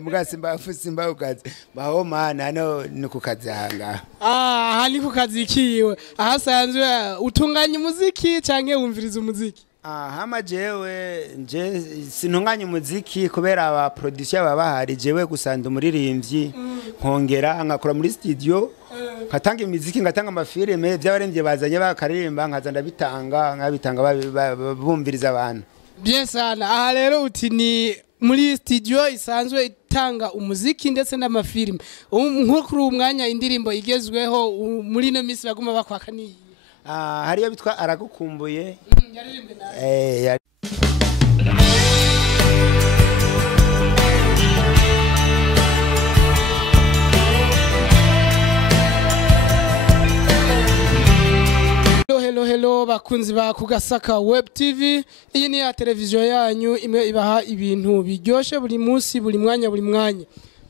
Mugasi simba ukazi bahoma nano nikukazi hanga hani kukazi kiwe ahasanzwe utunganya umuziki canke wumviriza umuziki hama jewe nje sinunganya umuziki kubera aba producer baba bahari jewe gusanda umuririmvyi nkongera nkakora muri studio ngatanga imiziki ngatanga amafilme by'abaremvye bazanye bakaririmba nkaza nkabitanga bumviriza abantu bien sana aha rero uti ni muri studio isanzwe itanga umuziki ndetse n'amafilme nko kuri umwanya indirimbo igezweho muri no misi baguma bakwakaniye hariyo bitwa aragukumbuye yaririmbwe nawe Hello bakunzi ba Kugasaka Web TV iyi ni ya televiziyo yanyu imwe ibaha ibintu biryoshe buri munsi buri mwanya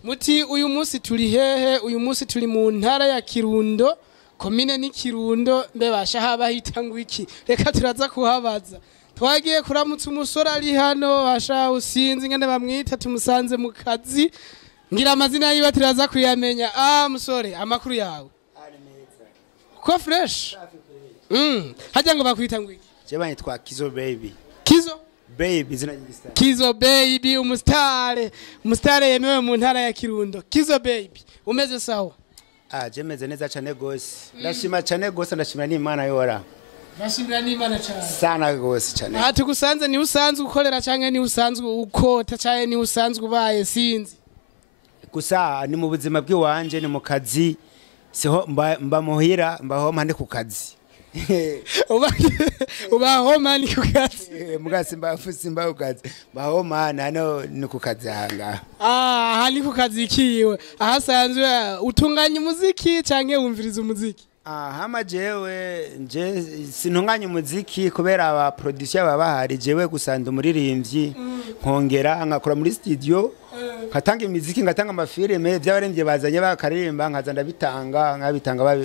muti uyu munsi turi hehe uyu munsi turi mu ntara ya Kirundo komine ni Kirundo mbebasha haba hitangwa iki reka turaza kuhabaza twagiye kuramutsa umusore ari hano basha usinzi ngene bamwita tumusanze mu kazi ngira amazina yiwe turaza kuyamenya musore amakuru yawe ko fresh hajya ngo bakwita ngo iki je yitwa Kizzo Baybe zina ry'igista Kizzo Baybe umustare yemewe mu ntara ya Kirundo Kizzo Baybe umeze sawa je meze neza cyane gose ndashima cyane gose ndashimira n'Imana yora ndashimira n'Imana cyane sana gose cyane tugusanze ni usanzwe ukorera canke ni usanzwe ukota canke ni usanzwe ubaye sinzi gusa ni mu buzima bw'iwanje ni mu kazi siho mba muhira mbaho mpande ku kazi ubahoma ni kukazi mugasi simba ukazi bahoma nano nikukazi hanga hani kukazi kiwe ahasanzwe utunganya umuziki canke wumviriza umuziki hama jewe nje sinunganya umuziki kubera aba producer baba bahari jewe gusanda umuririmvyi nkongera nkakora muri studio ngatanga imiziki ngatanga amafilme by'abaremvye bazanye bakaririmba nkaza nkabitanga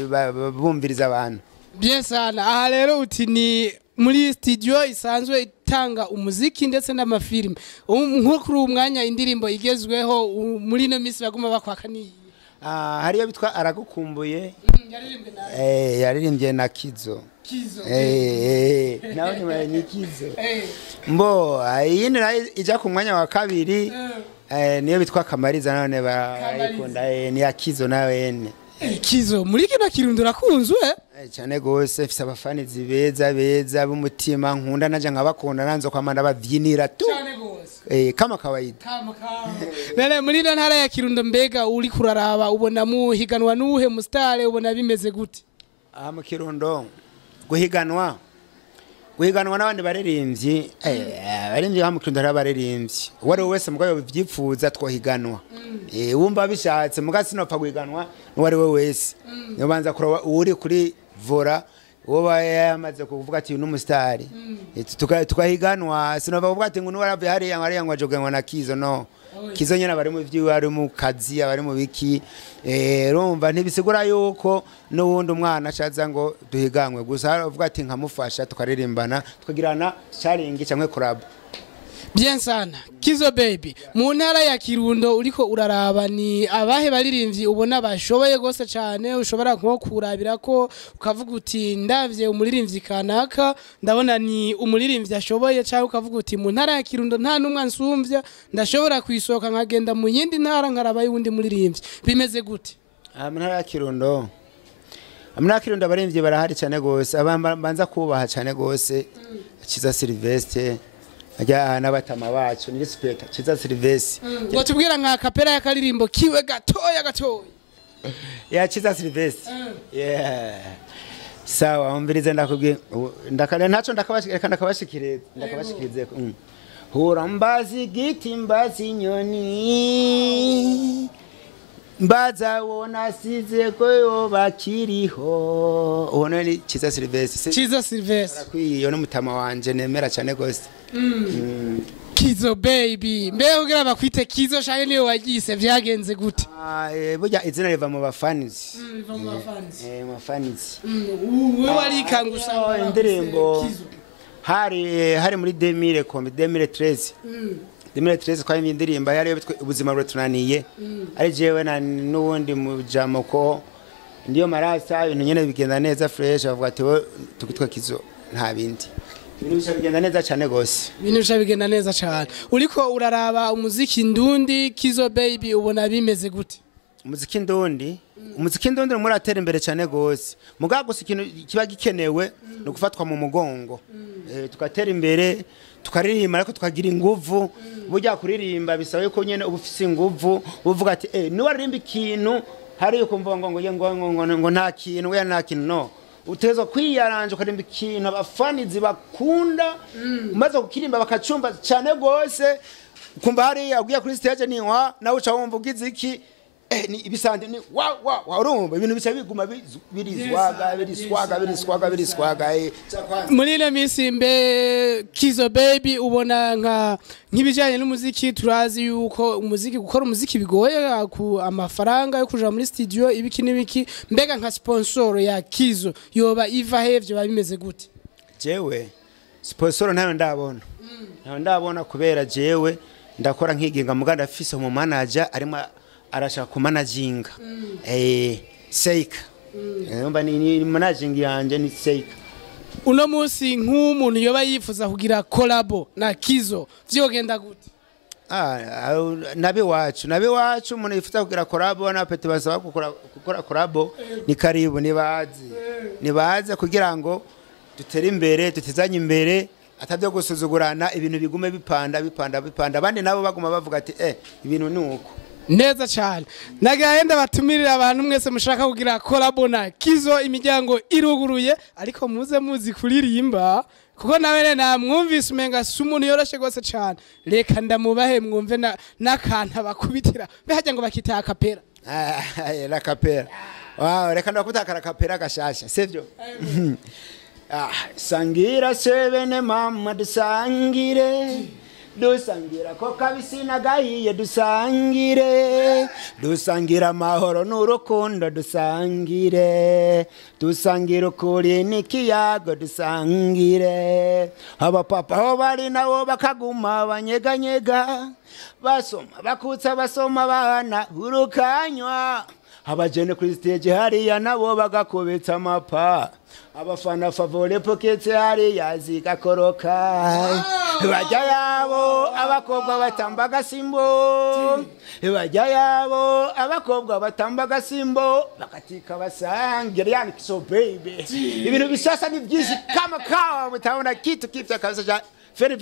bumviriza abantu bien sana aha rero uti ni muri studio isanzwe itanga umuziki ndetse n'amafilme nko kuri umwanya indirimbo igezweho muri no misi baguma bakwakaniye hariyo bitwa aragukumbuye yaririmbwe nawe yaririmbye na Kizzo nawe ni Kizzo mbo yindi ija ku mwanya wa kabiri niyo bitwa kamariza none barayikunda ni ya Kizzo nawe Kizzo muri kino Kirundo rakunzwe cyane gose mfise abafanizi beza b'umutima nkunda naje nkabakunda nanzo kwamanda bavyinira tu cyane gose kama kawaida nene muri ntara ya Kirundo mbega uri kuraraba ubona muhiganwa nuhe mustare ubona bimeze gute mu Kirundo guhiganwa n'abandi baririmvyi baririmvyi mu Kirundo hari abaririmbyi wari wese mugayo bivyifuza twohiganwa wumva bishatse mugasi nopfa guhiganwa n'uwari we wese yobanza kuraba uri kuri Vora Woba yamaze kuvuga ati n'umustari tukahiganwa sinova kuvuga ati ngo n'uwaravuye hariya ngo ajogenwa na Kizzo no Kizzo nyene bari mu vyiwe ari mu kazi abari mu biki rumva ntibisigura yuko n'uwundi umwana acaza ngo duhiganwe gusa avuga ati nkamufasha tukaririmbana tukagirana challenge cyangwe collab bien sana Kizzo Baybe mu ntara ya Kirundo uriko uraraba ni abahe baririmvyi ubona bashoboye gose cyane ushobora nko kurabira ko ukavuga uti ndavye umuririmvyi kanaka ndabona ni umuririmvyi ashoboye cyane ukavuga uti mu ntara ya Kirundo nta numwe ansumvya ndashobora kwisoka nkagenda mu yindi ntara nkaraba yundi muririmvyi bimeze gute mu ntara ya Kirundo abarimvyi barahari cyane gose abanza kubaha cyane gose CIZA Sylvestre ajya n'abatama bacu ni respect CIZA Sylvestre ngo tubwira nka kapera ya karirimbo kiwe gatoya ya CIZA Sylvestre sawa umbirize ndakubwiye ndakale ntaco ndakabashikirize hura mbazi giti mbazi nyoni mbaza wona size ko yo bakiriho ubona ni CIZA Sylvestre akwiyo no mutama wanje nemera cyane gose Kizzo Baybe mbe ugira bakwite Kizzo shaye niyo wagise vyagenze gute burya izina riva mu bafanizi mu bafanizi we wari kangusa indirimbo hari muri 2013 2013 twari indirimba yari ubuzima buratunaniye ari jewe na n'uwundi mujamo ko ndiyo marasa ibintu nyene bigenda neza fresh avuga ati tugitwa Kizzo nta bindi ibintu bisha bigenda neza cyane gose ibintu bisha bigenda neza cyane uriko uraraba umuziki ndundi Kizzo Baybe ubona bimeze gute umuziki ndundi muri atera imbere cyane gose muga gusa ikintu kiba gikenewe no gufatwa mu mugongo tukatera imbere tukaririmba ariko tukagira inguvu burya kuririmba bisaba yuko nyene ubufise inguvu uvuga ati ni waririmba ikintu hari ukumva ngo nta kintu we nta kintu no utezwa kwiyaranje ukarimba ikintu abafanizi bakunda umaze kukirimba bakacumba cyane gose ukumva hari aguye kuri stage ni nawe uca wumva ugize iki ni ibisande ni wa urumva ibintu bica biguma biriswaga muri ile minsi mbe Kizzo Baybe ubona nk'ibijanye n'umuziki turazi yuko gukora umuziki bigoye ku amafaranga yo kuja muri studio ibiki n'ibiki mbega nka sponsor ya Kizzo yoba iva hevyo babimeze gute jewe sponsor ntayo ndabona kubera jewe ndakora nk'iginga muganda afise mu manager arimo arashaka kumanaginga Seika numva ni managing yanje ni Seika uno munsi nk'umuntu yoba yifuza kugira collabo na Kizzo vyogenda gute nabe wacu umuntu yifuza kugira collabo na pete basaba gukora collabo ni karibu nibaze kugira ngo dutere imbere tutezanye imbere atavyo gusuzugurana ibintu bigume bipanda abandi nabo baguma bavuga ati ibintu ni uko neza cyane nagahenda batumirira abantu mwese mushaka kugira collabo na Kizzo imiryango iruguruye ariko muzi kuririmba kuko nawe namwumvise umenga sumuntu yoroshe gose cyane reka ndamubahe mwumve nakanta bakubitira behajya ngo bakita akapera la kapera reka ndakutaka akapera gashasha sivyo sangira sebene mama dusangira ko kabisi nagahiye dusangira amahoro n'urukundo dusangira ukuri n'ikiyago dusangire abapapa aho bari nabo bakaguma banyeganyega bakutsa basoma abana urukanywa abajene kuri stage hariya nabo bagakubitsa amapa abafana favore poketse hariya zigakoroka bajya yabo abakobwa batamba agasimbo bakatika basangira yani Kizzo Baybe ibintu bishasha ni byinshi kama mutabona kitu kipya kabisa very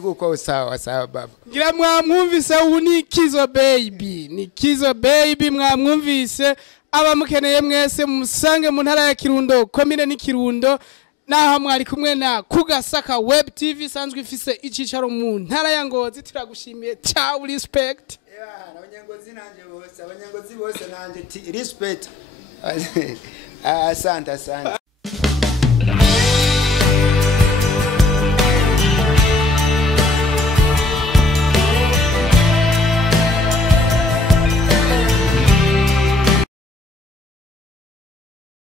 guko sawa baba ngira mwamwumvise ubu ni Kizzo Baybe mwamwumvise abamukeneye mwese musange mu ntara ya Kirundo komine ni Kirundo naho mwari kumwe na Kugasaka Web TV sanzwe ifise icicaro mu ntara ya Ngozi turagushimiye ciao respect abanyangozi bose nanje respect asante